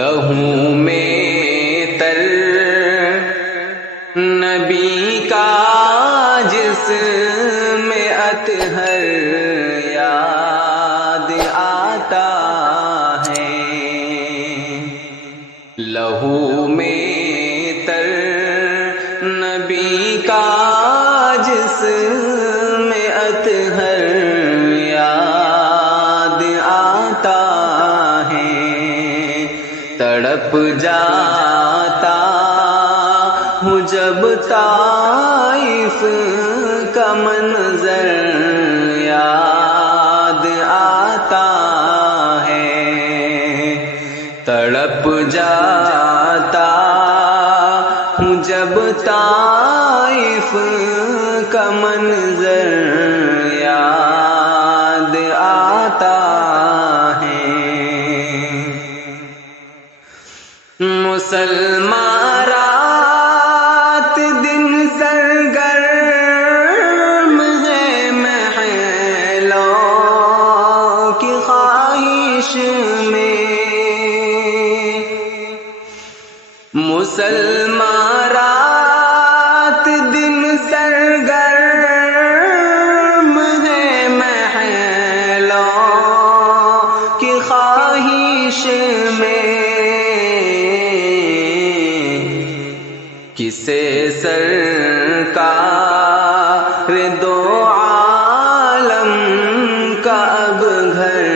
لہو میں تر نبی کا جسم اطہر یاد آتا ہے، لہو میں تر نبی کا جسم اطہر یاد آتا ہے، تڑپ جاتا ہوں جب طائف کا منظر یاد آتا ہے، تڑپ جاتا ہوں جب طائف کا منظر یاد آتا ہے۔ مسلمان رات دن سرگرم ہے محلوں کی خواہش میں، مسلمان رات دن سرگرم ہے محلوں کی خواہش میں، کسے سرکار دو عالم کا اب گھر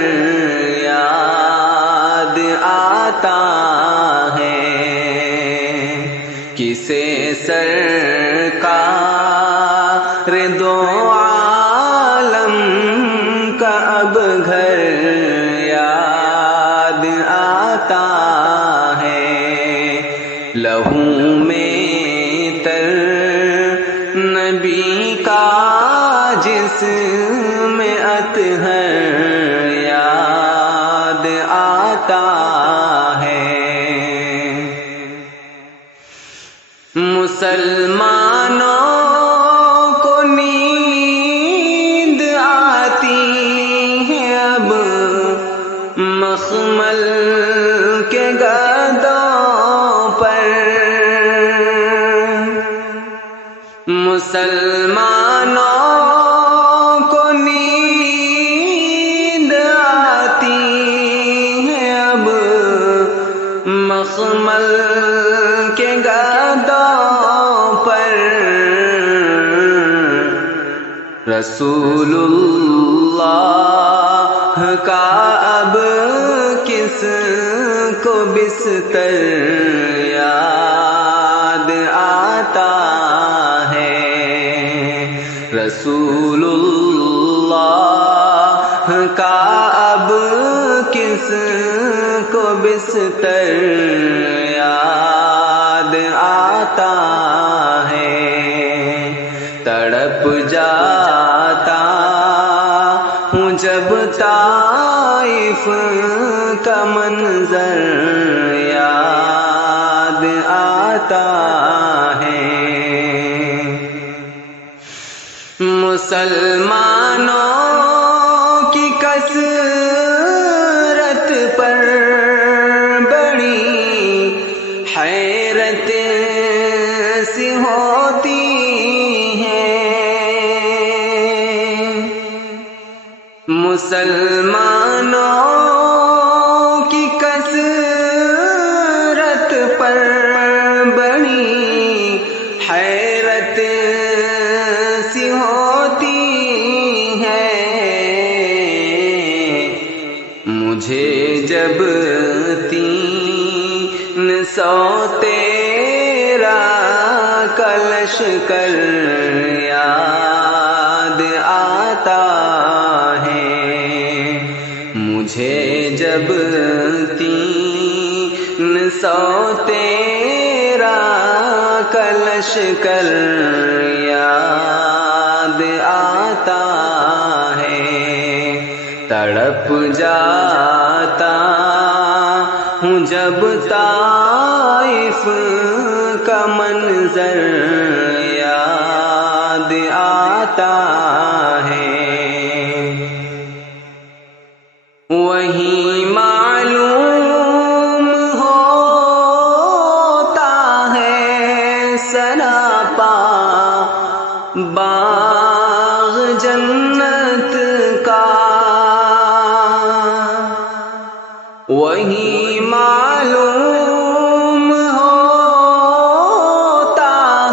یاد آتا ہے، کسے سرکار دو عالم کا اب گھر یاد آتا ہے، لہو میں تر نبی کا جسم اطہر یاد آتا ہے۔ مسلمانوں کو نیند آتی ہے اب مخمل کے گدوں پر، مسلمانوں کو نیند آتی ہے اب مخمل کے گدوں پر، رسول اللہ کا اب کس کو بستر یاد آتا ہے، رسول اللہ کا اب کس کو بستر یاد آتا ہے، تڑپ جاتا ہوں جب طائف کا منظر یاد آتا ہے۔ مسلمانوں کی کثرت پر بڑی حیرت سی ہوتی ہے، مسلمانوں کی کثرت پر بڑی حیرت سی ہوتی ہے، مجھے جب 300 تیرا کا لشکر یاد آتا ہے، مجھے جب 300 تیرا کا لشکر یاد آتا ہے، تڑپ جاتا ہوں جب طائف کا منظر یاد آتا ہے، وہیں معلوم ہو سراپا باغ جنت کا، وہی معلوم ہوتا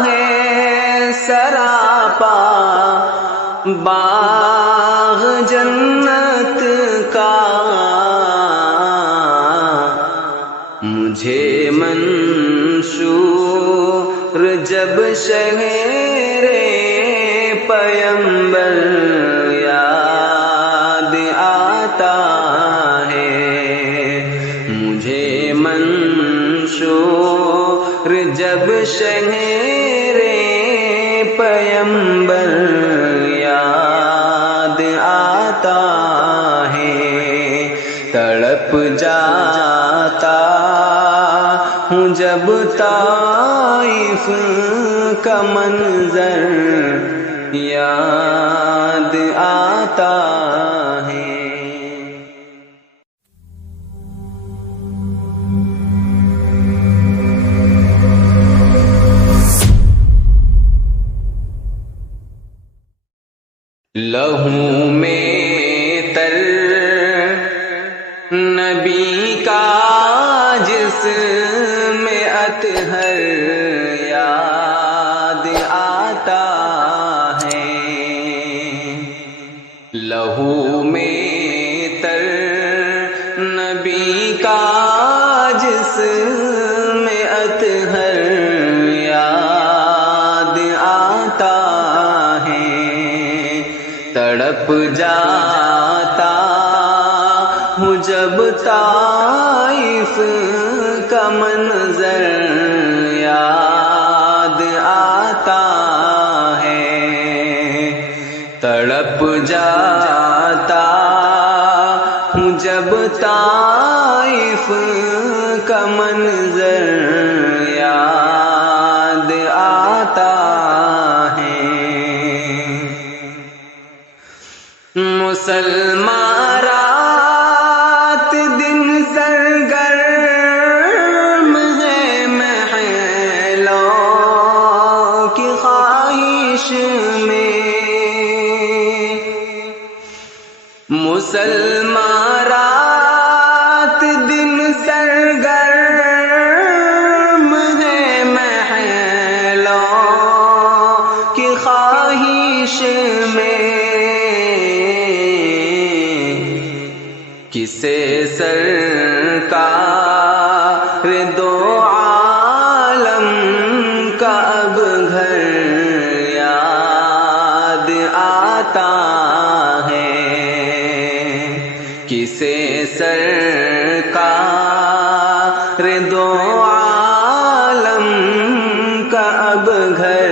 ہے سراپا باغ جنت کا۔ مجھے منشور جب شہر پیمبر یاد آتا ہے، مجھے منشور جب شہر پیمبر یاد آتا ہے، تڑپ جاتا ہوں جب طائف کا منظر یاد آتا ہے۔ لہو میں تر نبی کا جسم اطہر یاد آتا ہے، لہو میں تر نبی کا جسم اطہر یاد آتا ہے، تڑپ جاتا ہوں جب طائف کا منظر یاد آتا ہے، تڑپ جاتا ہوں جب طائف کا منظر یاد آتا ہے۔ مسلمان رات دن سرگرم ہے محلوں کی خواہش میں، مسلمان رات دن سرگرم ہے محلوں کی خواہش میں، کسے سرکار دو عالم کا اب گھر یاد آتا ہے، کسے سرکار دو عالم کا اب گھر